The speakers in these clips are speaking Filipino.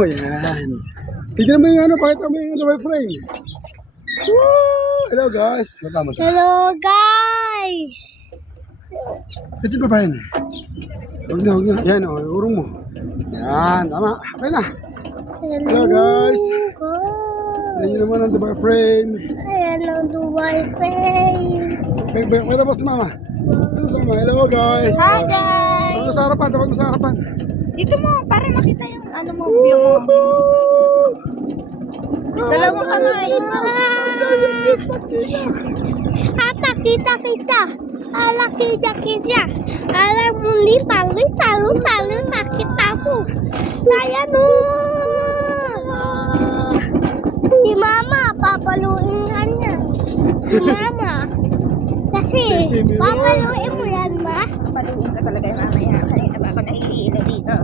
Oh, yan. Tignan mo yung ano, pakita mo yung double frame. Woo! Hello guys. Hello guys! Ito pa ba yan? Huwag na, huwag na. Yan o, urong mo. Yan, tama. Okay na. Hello guys. Ayan naman ang double frame. Ayan ang Dubai frame. May tapos si mama. Ito si mama. Hello guys. Hi guys! Tapos sa harapan, tapos sa harapan. Dito mo, para makita yung ano mo, view mo. Dalawang kamay. Apa kita? Ala kita. Ala muli palu kita po. Saya si mama papaluin niya. Si mama. Kasi papaluin mo yan ba? Paluin ka talaga yung mamaya. Kaya na ba ako nahihilo dito?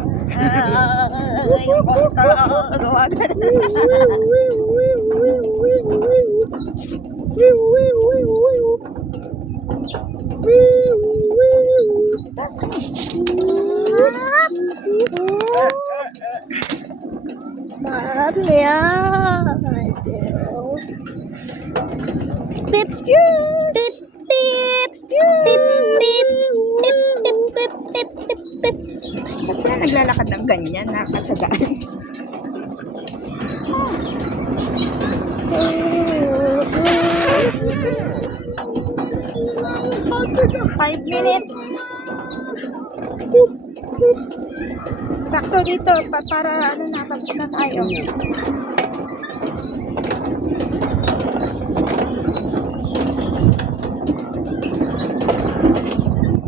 Yung boses ko, gawa ka na. Ba't sila naglalakad ng ganyan? Nakasagaan. Five minutes. Takto dito para ano na, tapos na tayo.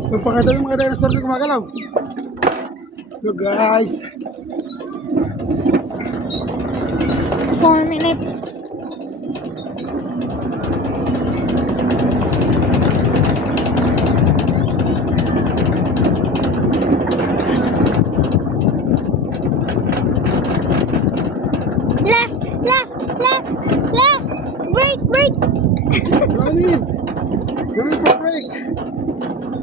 Magpakita yung mga dinosaur na gumagalaw. Hello guys. 4 minutes. Left. Break. Running for break.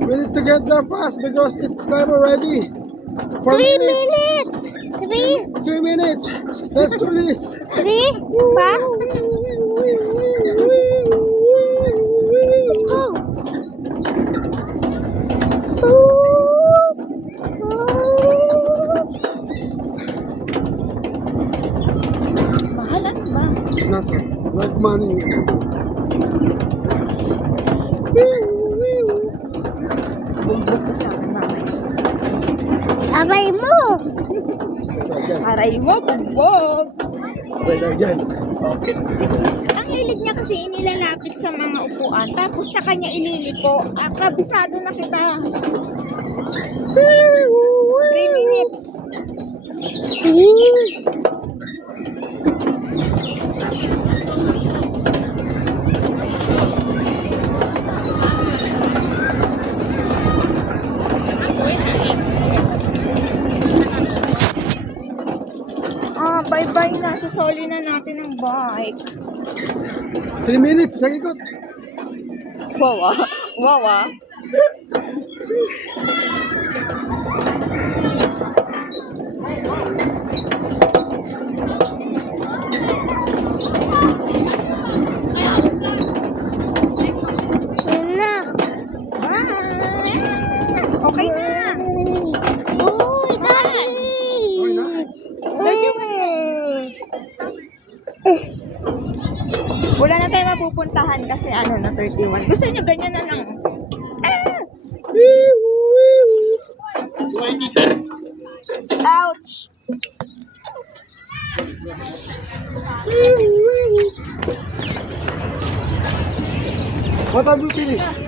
We need to get there fast because it's time already. 4 minutes. 3 minutes. Let's do this. 3 pa? Let's go. Mahalan ba? Nasa. Like money. Bumbog ko sa akin mamaya. Abay mo. Aray mo, bumbog. Pwede yan. Ang hilig niya kasi inilalapit sa mga upuan, tapos sa kanya ililiko. Kabisado na kita. 3 minutes. Bye-bye na. Susoli na natin ang bike. 3 minutes sa ikot. Wawa. Okay na. Uy, dali. Wala na tayo mapupuntahan kasi ano na 31. Gusto niyo ganyan na lang. Ouch! What have you finished?